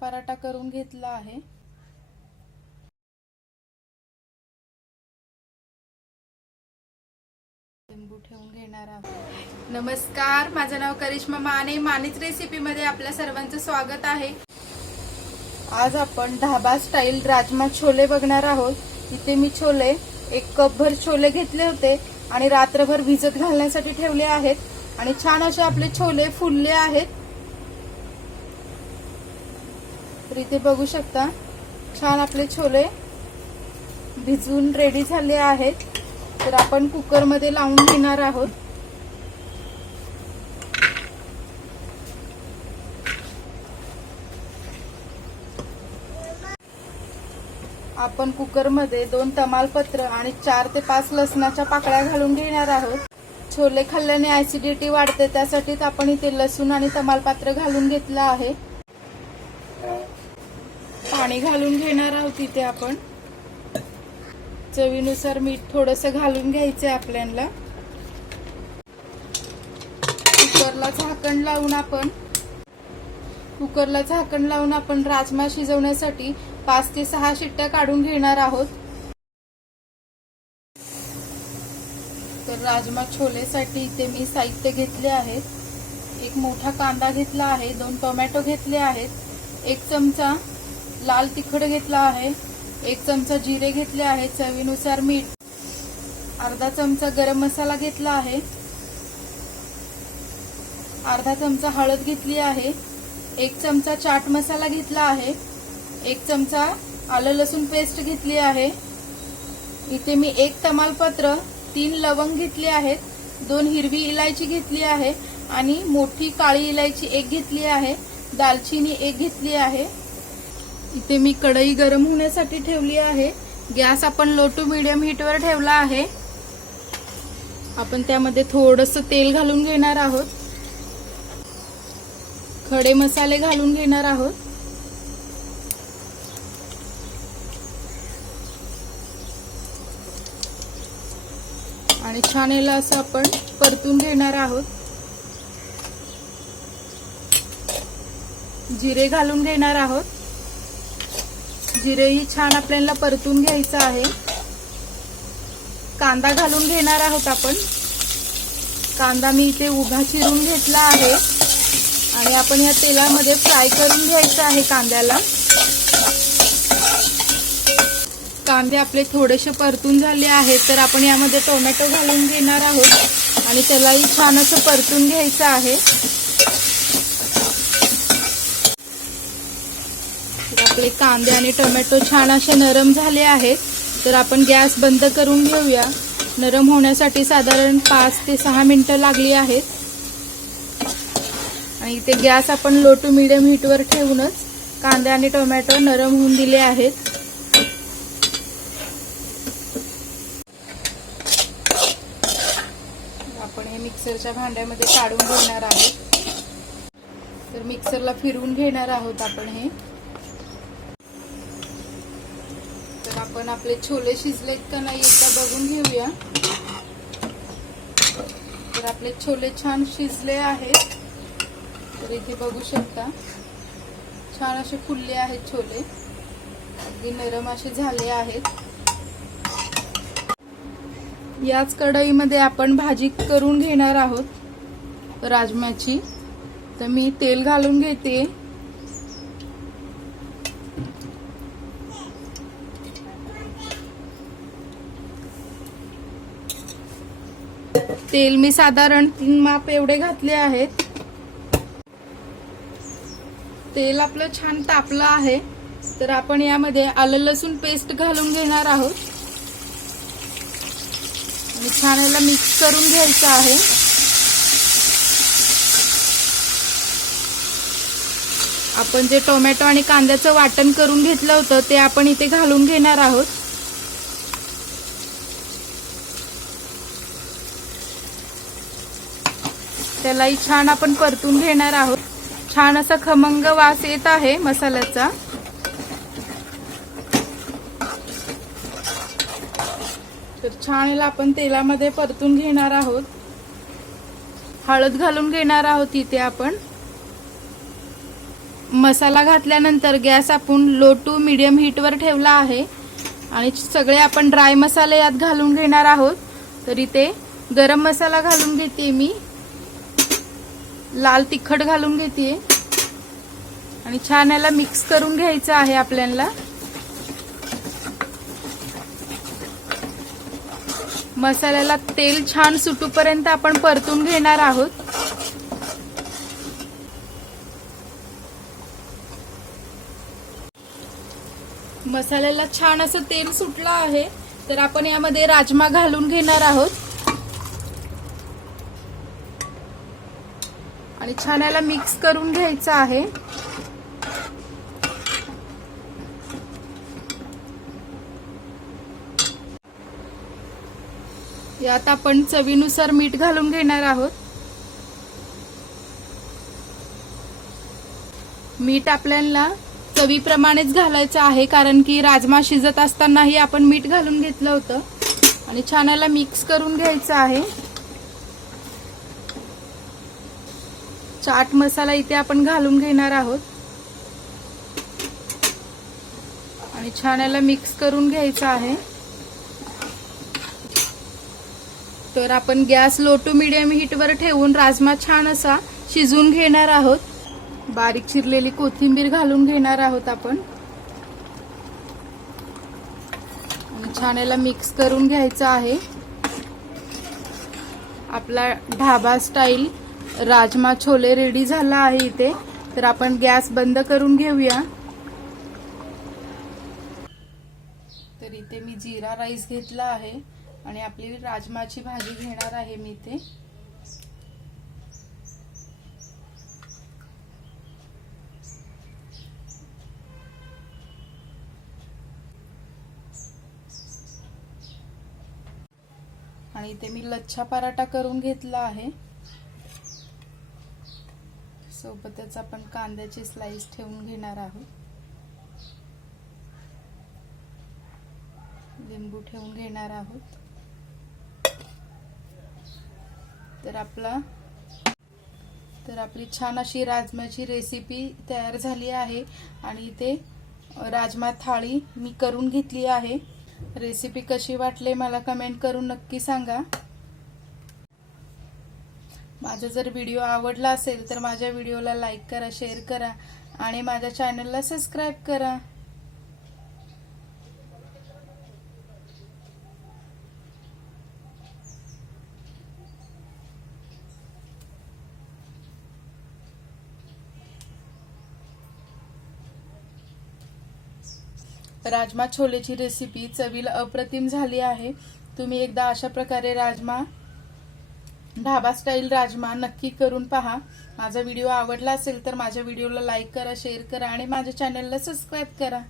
पराठा करून घेतला आहे. लिंबू ठेवून घेणार आहोत. नमस्कार माझं नाव करिश्मा माने. मानेच रेसिपीमध्ये आपल्या सर्वांचं स्वागत आहे. आज आपण ढाबा स्टाईल राजमा छोले बघणार आहोत. इथे मी छोले एक कपभर छोले घेतले होते आणि रात्रभर भिजत घालण्यासाठी ठेवले आहेत. आणि छान असे आपले छोले फुलले आहेत. तर इथे बघू शकता छान आपले छोले भिजवून रेडी झाले आहेत. तर आपण कुकरमध्ये लावून घेणार आहोत. आपण कुकरमध्ये दोन तमालपत्र आणि चार ते पाच लसणाच्या पाकळ्या घालून घेणार आहोत. छोले खाल्ल्याने ऍसिडिटी वाढते त्यासाठीच आपण इथे लसूण आणि तमालपत्र घालून घेतलं आहे. पाणी घालून घेणार आहोत इथे आपण. चवीनुसार मीठ थोडस घालून घ्यायचंय आपल्याला. कुकरला झाकण लावून आपण. कुकरला झाकण लावून आपण राजमा शिजवण्यासाठी पाच ते सहा शिट्ट्या काढून घेणार आहोत. तर राजमा छोलेसाठी इथे मी साहित्य घेतले आहेत एक मोठा कांदा घेतला आहे दोन टोमॅटो घेतले आहेत एक चमचा लाल तिखट घेतला आहे. एक चमचा जिरे घेतले आहे चवीनुसार मीठ. अर्धा चमचा गरम मसाला घेतला आहे. अर्धा चमचा हळद घेतली आहे. एक चमचा चाट मसाला घेतला आहे. एक चमचा आलं लसूण पेस्ट घेतली आहे. इथे मी एक तमालपत्र तीन लवंग घेतली आहेत. दोन हिरवी इलायची घेतली आहे आणि मोठी काळी इलायची एक घेतली आहे. दालचिनी एक घेतली आहे. इथे मी कढई गरम होण्यासाठी ठेवली आहे. गॅस आपण लो टू मिडियम हीटवर ठेवला आहे. आपण त्यामध्ये थोडंसं तेल घालून घेणार आहोत. खडे मसाले घालून घेणार आहोत. आणि छान याला असं आपण परतून घेणार आहोत. जिरे घालून घेणार आहोत. जिरेही छान आपल्याला परतून घ्यायचं आहे. कांदा घालून घेणार आहोत आपण. कांदा मी इथे उभा चिरून घेतला आहे. आणि आपण या तेलामध्ये फ्राय करून घ्यायचं आहे कांद्याला. कांदे आपले थोडेसे परतून झाले आहेत तर आपण यामध्ये टोमॅटो घालून घेणार आहोत. आणि त्यालाही छान असं परतून घ्यायचं आहे. आपले कांदे आणि टोमॅटो छान असे नरम झाले आहेत. तर आपण गॅस बंद करून घेऊया. नरम होण्यासाठी साधारण पाच ते सहा मिनिटं लागली आहेत. आणि इथे गॅस आपण लो टू मिडियम हीटवर ठेवूनच कांदे आणि टोमॅटो नरम होऊन दिले आहेत. आपण हे मिक्सरच्या भांड्यामध्ये काढून घेणार आहोत. तर मिक्सरला फिरवून घेणार आहोत आपण हे. तर आपले छोले शिजलेत का नाही एकदा बघून घेऊया. तर आपले छोले छान शिजले आहेत. तर इथे बघू शकता. छान असे फुलले आहेत छोले. अगदी नरम असे झाले आहेत. याच कढईमध्ये आपण भाजी करून घेणार आहोत राजम्याची. तर मी तेल घालून घेते. तेल मी साधारण तीन माप एवढे घातले आहेत. तेल आपलं छान तापलं आहे. तर आपण यामध्ये आलं लसूण पेस्ट घालून घेणार आहोत. आणि छान याला मिक्स करून घ्यायचं आहे. आपण जे टोमॅटो आणि कांद्याचं वाटण करून घेतलं होतं ते आपण इथे घालून घेणार आहोत. त्यालाही छान आपण परतून घेणार आहोत. छान असा खमंग वास येत आहे मसाल्याचा. तर छान याला आपण तेलामध्ये परतून घेणार आहोत. हळद घालून घेणार आहोत इथे आपण. मसाला घातल्यानंतर गॅस आपण लो टू मिडियम हीटवर ठेवला आहे. आणि सगळे आपण ड्राय मसाले यात घालून घेणार आहोत. तर इथे गरम मसाला घालून घेते मी. लाल तिखट घालून घेते आणि छान याला मिक्स करून घ्यायचं आहे आपल्याला. मसाल्याला तेल छान सुटूपर्यंत आपण परतून घेणार आहोत. मसाल्याला छान असं तेल सुटलं आहे तर आपण यामध्ये राजमा घालून घेणार आहोत. आणि छान याला मिक्स करून घ्यायचं आहे. यात आपण चवीनुसार मीठ घालून घेणार आहोत. मीठ आपल्याला चवीप्रमाणेच घालायचं आहे कारण की राजमा शिजत असतानाही आपण मीठ घालून घेतलं होतं. आणि छान याला मिक्स करून घ्यायचं आहे. चाट मसाला इथे आपण घालून घेणार आहोत. आणि छान याला मिक्स करून घ्यायचं आहे. तर आपण गॅस लो टू मिडियम हीटवर ठेवून राजमा छान असा शिजवून घेणार आहोत. बारीक चिरलेली कोथिंबीर घालून घेणार आहोत आपण. छान याला मिक्स करून घ्यायचं आहे. आपला ढाबा स्टाईल राजमा छोले रेडी झाला आहे इथे. तर आपण गॅस बंद करून घेऊया. तर इथे मी जिरा राईस घेतला आहे आणि आपली राजमाची भाजी घेणार आहे मी इथे. आणि इथे मी लच्छा पराठा करून घेतला आहे. सोबतच आपण कांद्याची स्लाइस ठेवून घेणार आहोत. लिंबू ठेवून घेणार आहोत. तर आपला तर आपली छान अशी राजमाची रेसिपी तयार झाली आहे आणि ते राजमा थाळी मी करून घेतली आहे. रेसिपी कशी वाटली मला कमेंट करून नक्की सांगा. माझा जर व्हिडिओ आवडला असेल तर माझ्या व्हिडिओला लाईक करा शेअर करा आणि माझ्या चॅनलला सबस्क्राईब करा. राजमा छोलेची रेसिपी चवीला अप्रतिम झाली आहे. तुम्ही एकदा अशा प्रकारे राजमा ढाबा स्टाईल राजमा नक्की करून पहा. माझा व्हिडिओ आवडला असेल तर माझ्या व्हिडिओला लाईक करा शेअर करा आणि माझ्या चॅनलला सबस्क्राईब करा.